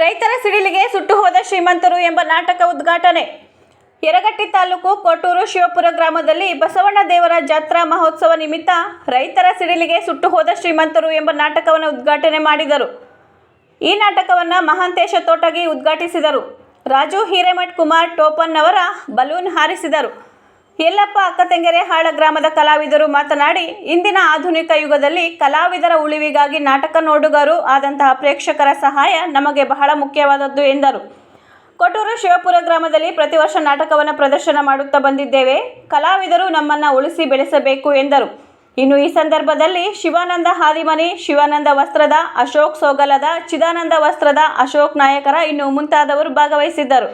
ರೈತರ ಸಿಡಿಲಿಗೆ ಸುಟ್ಟು ಹೋದ ಶ್ರೀಮಂತರು ಎಂಬ ನಾಟಕ ಉದ್ಘಾಟನೆ. ಯರಗಟ್ಟಿ ತಾಲೂಕು ಕೊಟ್ಟೂರು ಶಿವಪುರ ಗ್ರಾಮದಲ್ಲಿ ಬಸವಣ್ಣ ದೇವರ ಜಾತ್ರಾ ಮಹೋತ್ಸವ ನಿಮಿತ್ತ ರೈತರ ಸಿಡಿಲಿಗೆ ಸುಟ್ಟು ಹೋದ ಶ್ರೀಮಂತರು ಎಂಬ ನಾಟಕವನ್ನು ಉದ್ಘಾಟನೆ ಮಾಡಿದರು. ಈ ನಾಟಕವನ್ನು ಮಹಾಂತೇಶ ತೋಟಗಿ ಉದ್ಘಾಟಿಸಿದರು. ರಾಜು ಹಿರೇಮಠ್ ಕುಮಾರ್ ಟೋಪನ್ ಅವರ ಬಲೂನ್ ಹಾರಿಸಿದರು. ಯಲ್ಲಪ್ಪ ಅಕ್ಕತೆಂಗೆರೆ ಹಾಳ ಗ್ರಾಮದ ಕಲಾವಿದರು ಮಾತನಾಡಿ, ಇಂದಿನ ಆಧುನಿಕ ಯುಗದಲ್ಲಿ ಕಲಾವಿದರ ಉಳಿವಿಗಾಗಿ ನಾಟಕ ನೋಡುಗರು ಆದಂತಹ ಪ್ರೇಕ್ಷಕರ ಸಹಾಯ ನಮಗೆ ಬಹಳ ಮುಖ್ಯವಾದದ್ದು ಎಂದರು. ಕೊಟ್ಟೂರು ಶಿವಪುರ ಗ್ರಾಮದಲ್ಲಿ ಪ್ರತಿ ವರ್ಷ ನಾಟಕವನ್ನು ಪ್ರದರ್ಶನ ಮಾಡುತ್ತಾ ಬಂದಿದ್ದೇವೆ. ಕಲಾವಿದರು ನಮ್ಮನ್ನು ಉಳಿಸಿ ಬೆಳೆಸಬೇಕು ಎಂದರು. ಇನ್ನು ಈ ಸಂದರ್ಭದಲ್ಲಿ ಶಿವಾನಂದ ಹಾದಿಮನಿ, ಶಿವಾನಂದ ವಸ್ತ್ರದ ಅಶೋಕ್ ಸೋಗಲದ, ಚಿದಾನಂದ ವಸ್ತ್ರದ ಅಶೋಕ್ ನಾಯಕರ ಇನ್ನು ಮುಂತಾದವರು ಭಾಗವಹಿಸಿದ್ದರು.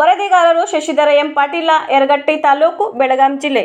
ವರದಿಗಾರರು ಶಶಿಧರ ಎಂ ಪಾಟೀಲ, ಯರಗಟ್ಟಿ ತಾಲೂಕು, ಬೆಳಗಾಂ ಜಿಲ್ಲೆ.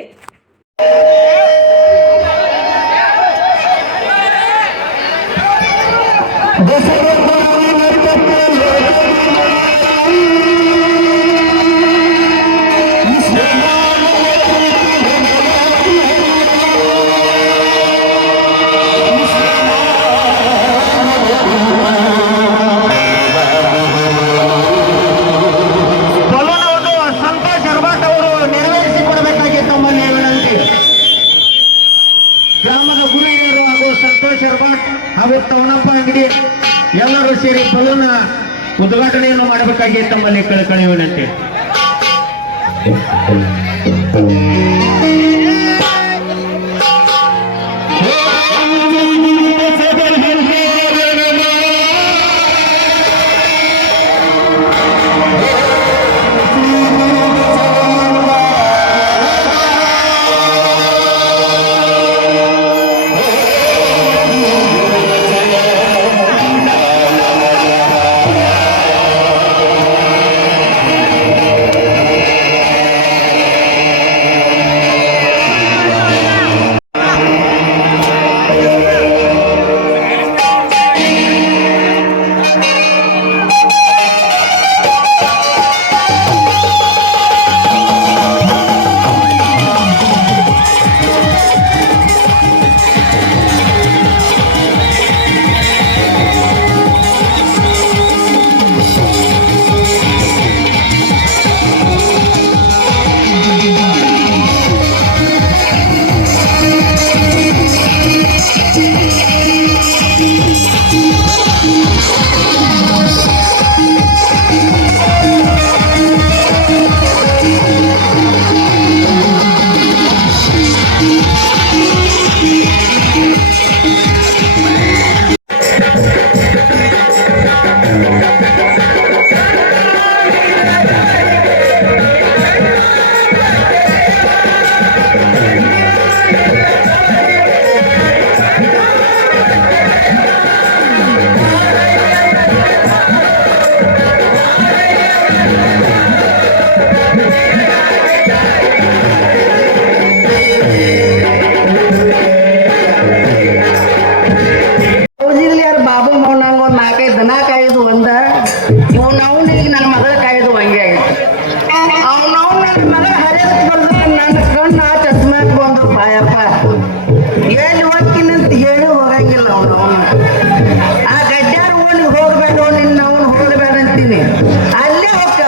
ಹಾಗೂ ತವನಪ್ಪ ಅಂಗಡಿ ಎಲ್ಲರೂ ಸೇರಿ ಬಲೂನ್ ಉದ್ಘಾಟನೆಯನ್ನು ಮಾಡಬೇಕಾಗಿ ತಮ್ಮಲ್ಲಿ ಕಳಕಳಿ ವಿನಂತಿ. ಎಲ್ಲಿ ಹೋಗ್ತೀನಂತ ಹೇಳಿ ಹೋಗಂಗಿಲ್ಲ ಅವನು. ಆ ಗಡ್ಡ್ಯಾರ ಓಣಿಗೆ ಹೋಗ್ಬೇಡ, ನಿನ್ನ ಅವನು ಹೋಗ್ಬೇಡ ಅಂತೀನಿ. ಅಲ್ಲೇ ಹೋಗ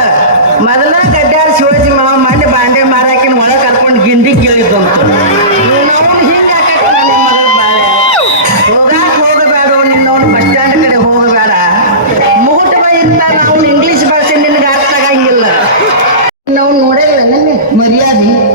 ಮೊದಲ ಗಡ್ಡ್ಯಾರ ಶಿವಾಜಿ ಮಾವ ಮಣ್ಣೆ ಬಾಂಡೆ ಮಾರಾಕಿನ ಒಳಗೆ ಕರ್ಕೊಂಡು ಗಿಂಡಿ ಕೇಳಿದ್ದು ಅಂತ ಅವನು ಹಿಂಗೆ ಹಾಕಿ ನನ್ನ ಮಗಳು ಬಾಳೆ ಹೋಗಾಕ ಹೋಗಬೇಡ, ನಿನ್ನ ಅವನು ಬಸ್ ಸ್ಟ್ಯಾಂಡ್ ಕಡೆ ಹೋಗಬೇಡ. ಮುಗುಟ್ ಬೈತ ನಾವು ಇಂಗ್ಲೀಷ್ ಭಾಷೆ ನಿನಗೆ ಅರ್ಥ ಆಗಂಗಿಲ್ಲ. ನಾವು ನೋಡೇ ಇಲ್ಲ ನನಗೆ ಮರ್ಯಾದೆ